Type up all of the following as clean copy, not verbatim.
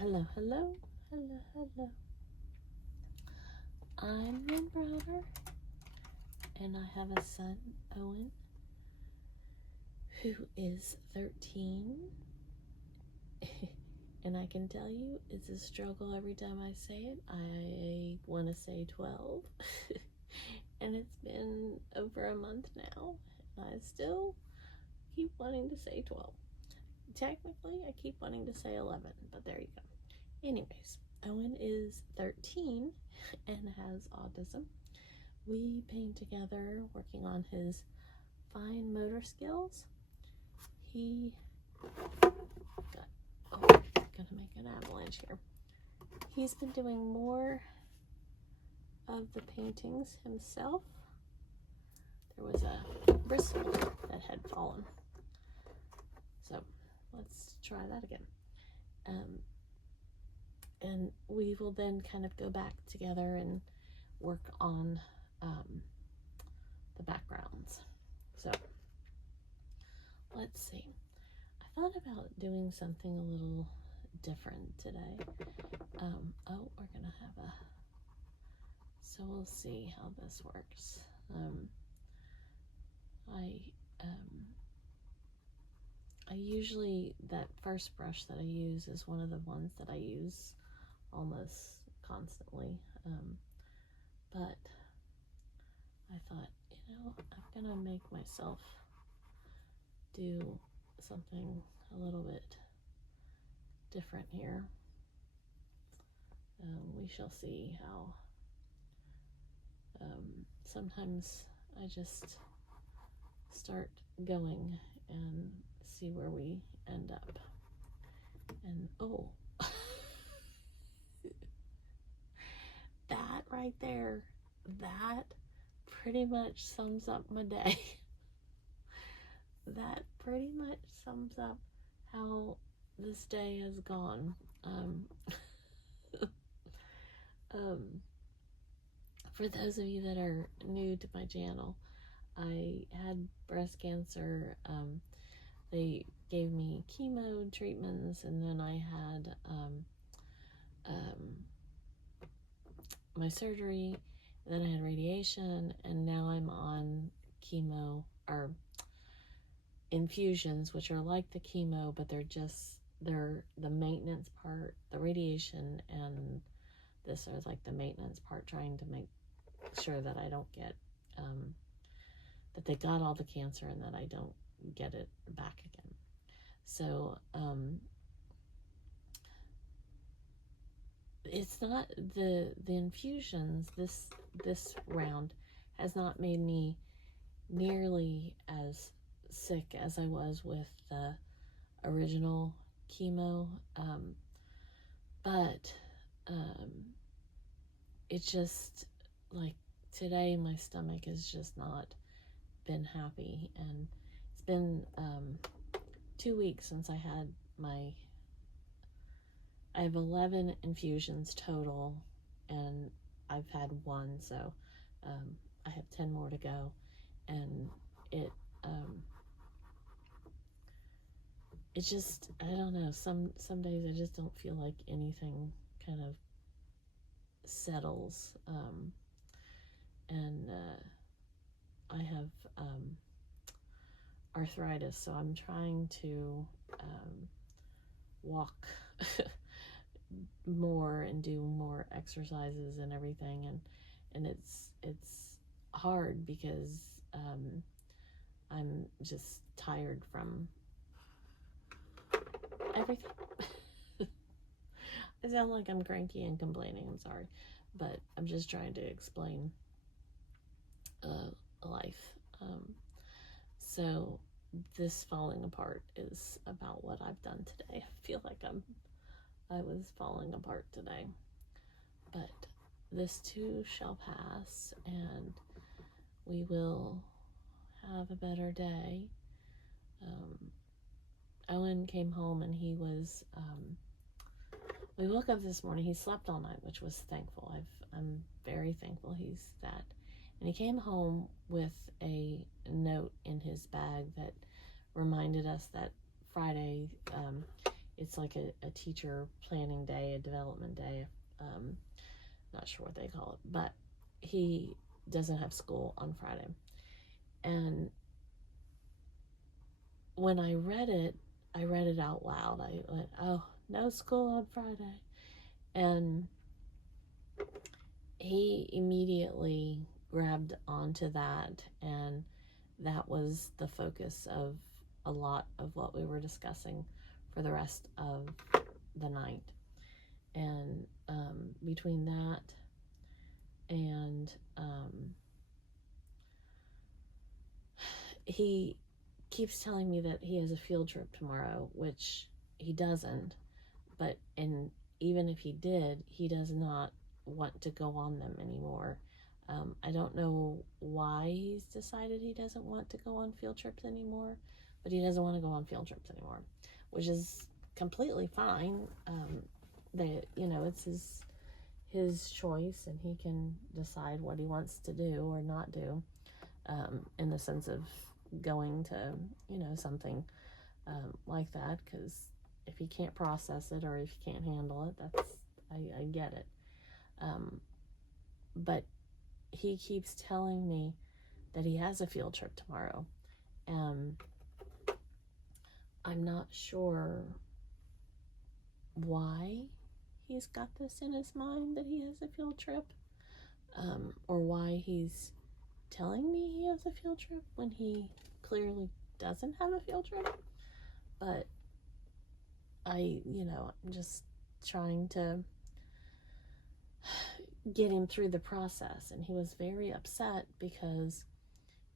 Hello, hello, hello, hello. I'm your brother, and I have a son, Owen, who is 13. And I can tell you, it's a struggle every time I say it. I want to say 12. And it's been over a month now, and I still keep wanting to say 12. Technically, I keep wanting to say 11, but there you go. Anyways, Owen is 13 and has autism. We paint together, working on his fine motor skills. He gonna make an avalanche here. He's been doing more of the paintings himself. There was a bristle that had fallen, so let's try that again. And we will then kind of go back together and work on the backgrounds. So let's see. I thought about doing something a little different today. We're gonna have a, so we'll see how this works. I usually, that first brush that I use is one of the ones that I use almost constantly, but I thought, I'm gonna make myself do something a little bit different here. We shall see how. Sometimes I just start going and see where we end up. And that right there, that pretty much sums up my day. That pretty much sums up how this day has gone. For those of you that are new to my channel, I had breast cancer. They gave me chemo treatments, and then I had my surgery, and then I had radiation, and now I'm on chemo, or infusions, which are like the chemo, but they're the maintenance part. The radiation and this are like the maintenance part, trying to make sure that I don't get that they got all the cancer and that I don't get it back again. So it's not the infusions, this round has not made me nearly as sick as I was with the original chemo, but it's just like today my stomach has just not been happy, and it's been 2 weeks since I had I have 11 infusions total, and I've had one, so I have 10 more to go, and it's just, I don't know, some days I just don't feel like anything kind of settles, and I have arthritis, so I'm trying to walk more and do more exercises and everything, and it's hard because I'm just tired from everything. I sound like I'm cranky and complaining, I'm sorry, but I'm just trying to explain life. So this falling apart is about what I've done today. I feel like I was falling apart today, but this too shall pass, and we will have a better day. Owen came home, and he was we woke up this morning. He slept all night, which was thankful. I'm very thankful he's that. And he came home with a note in his bag that reminded us that Friday it's like a teacher planning day, a development day. Not sure what they call it, but he doesn't have school on Friday. And when I read it out loud. I went, oh, no school on Friday. And he immediately grabbed onto that, and that was the focus of a lot of what we were discussing for the rest of the night. And between that and he keeps telling me that he has a field trip tomorrow, which he doesn't. But even if he did, he does not want to go on them anymore. I don't know why he's decided he doesn't want to go on field trips anymore, but he doesn't want to go on field trips anymore, which is completely fine. It's his choice, and he can decide what he wants to do or not do, in the sense of going to, something like that, because if he can't process it or if he can't handle it, I get it. But he keeps telling me that he has a field trip tomorrow. I'm not sure why he's got this in his mind that he has a field trip, or why he's telling me he has a field trip when he clearly doesn't have a field trip. But I'm just trying to get him through the process. And he was very upset because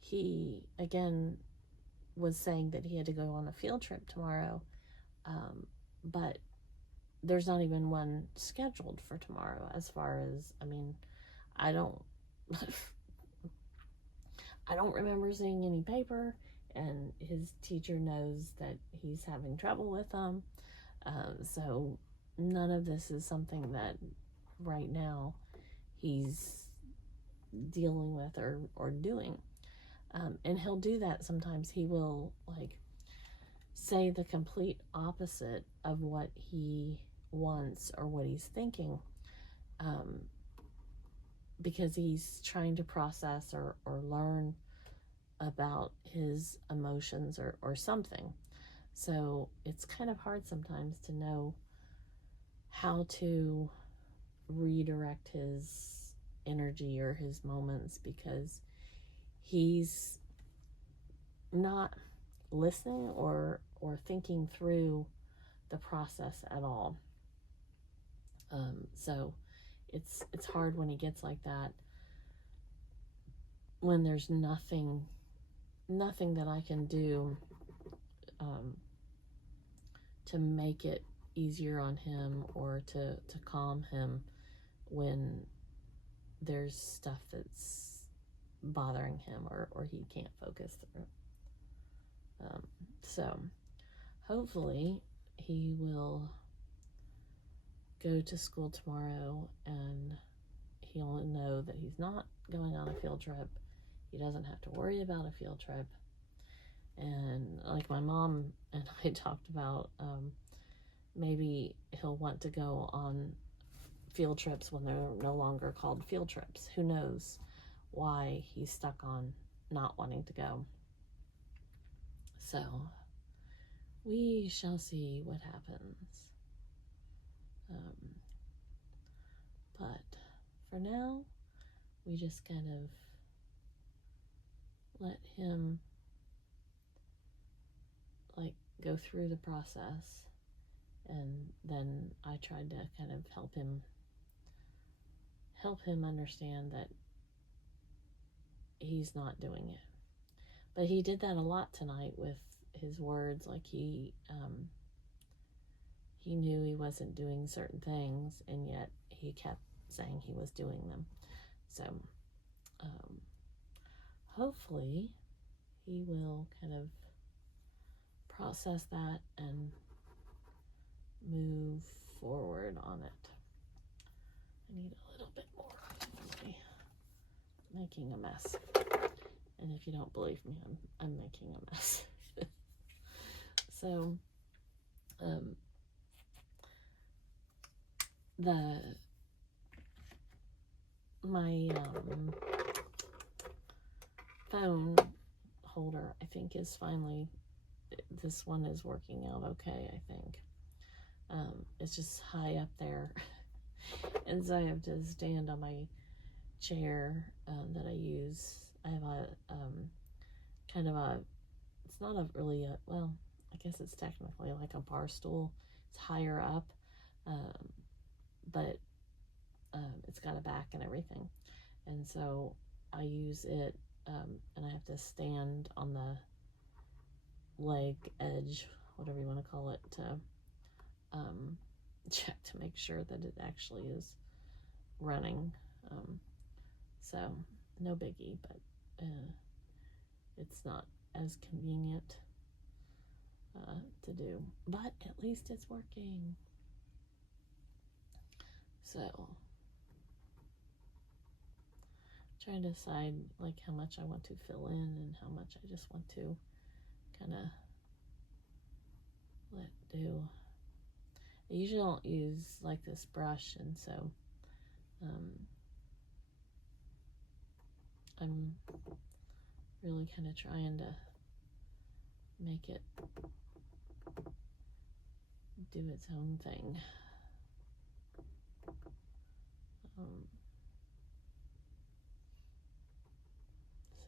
he, again, was saying that he had to go on a field trip tomorrow. But there's not even one scheduled for tomorrow, as far as, I don't I don't remember seeing any paper, and his teacher knows that he's having trouble with them. So none of this is something that right now he's dealing with or doing. And he'll do that sometimes. He will say the complete opposite of what he wants or what he's thinking, because he's trying to process or learn about his emotions or something. So it's kind of hard sometimes to know how to redirect his energy or his moments, because he's not listening or thinking through the process at all. So it's hard when he gets like that, when there's nothing that I can do to make it easier on him or to calm him when there's stuff that's bothering him or he can't focus through. So hopefully he will go to school tomorrow and he'll know that he's not going on a field trip. He doesn't have to worry about a field trip. And like my mom and I talked about, maybe he'll want to go on field trips when they're no longer called field trips. Who knows why he's stuck on not wanting to go. So we shall see what happens. But for now, we just kind of let him go through the process, and then I tried to kind of help him understand that he's not doing it. But he did that a lot tonight with his words. He knew he wasn't doing certain things, and yet he kept saying he was doing them. So hopefully he will kind of process that and move forward on it. I need a little bit more. I'm making a mess. And if you don't believe me, I'm making a mess. So my phone holder, I think, is finally, this one is working out okay, I think. It's just high up there. And so I have to stand on my chair that I use. I have a kind of a, it's not a really a, well, I guess it's technically like a bar stool. It's higher up, but it's got a back and everything. And so I use it, and I have to stand on the leg edge, whatever you want to call it, to check to make sure that it actually is running. So no biggie, but it's not as convenient to do, but at least it's working. So trying to decide like how much I want to fill in and how much I just want to kind of let do. I usually don't use like this brush, and so I'm really kind of trying to make it do its own thing.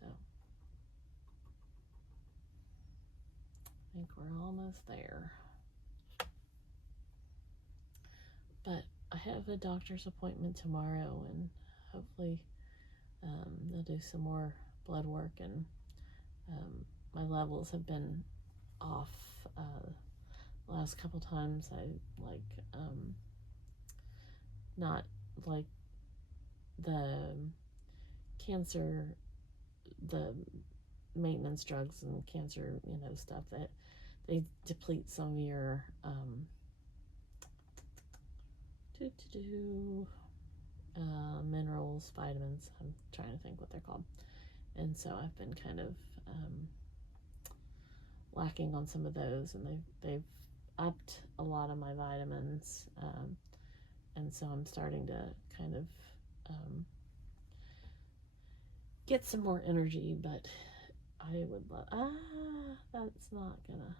So I think we're almost there. But I have a doctor's appointment tomorrow, and hopefully they'll do some more blood work, and my levels have been off the last couple times. I not like the cancer, the maintenance drugs and cancer, stuff that they deplete some of your minerals, vitamins. I'm trying to think what they're called. And so I've been kind of lacking on some of those, and they've upped a lot of my vitamins, and so I'm starting to kind of get some more energy. But I would love, that's not gonna,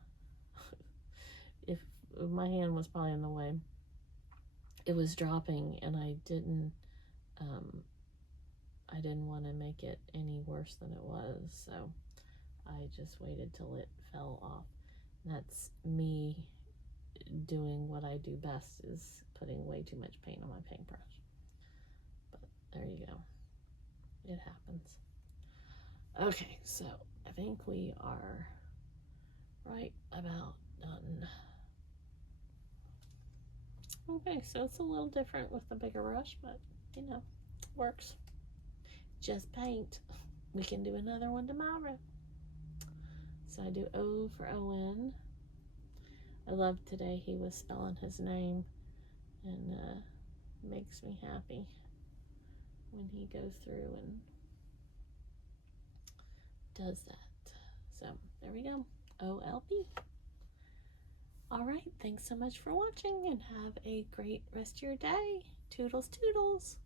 if my hand was probably in the way. It was dropping, and I didn't want to make it any worse than it was, so I just waited till it fell off. And that's me doing what I do best, is putting way too much paint on my paintbrush. But there you go. It happens. Okay, so I think we are right about done. Okay, so it's a little different with the bigger brush, but works. Just paint. We can do another one tomorrow. So I do O for Owen. I love today he was spelling his name, and makes me happy when he goes through and does that. So there we go. OLP. Alright, thanks so much for watching, and have a great rest of your day. Toodles toodles.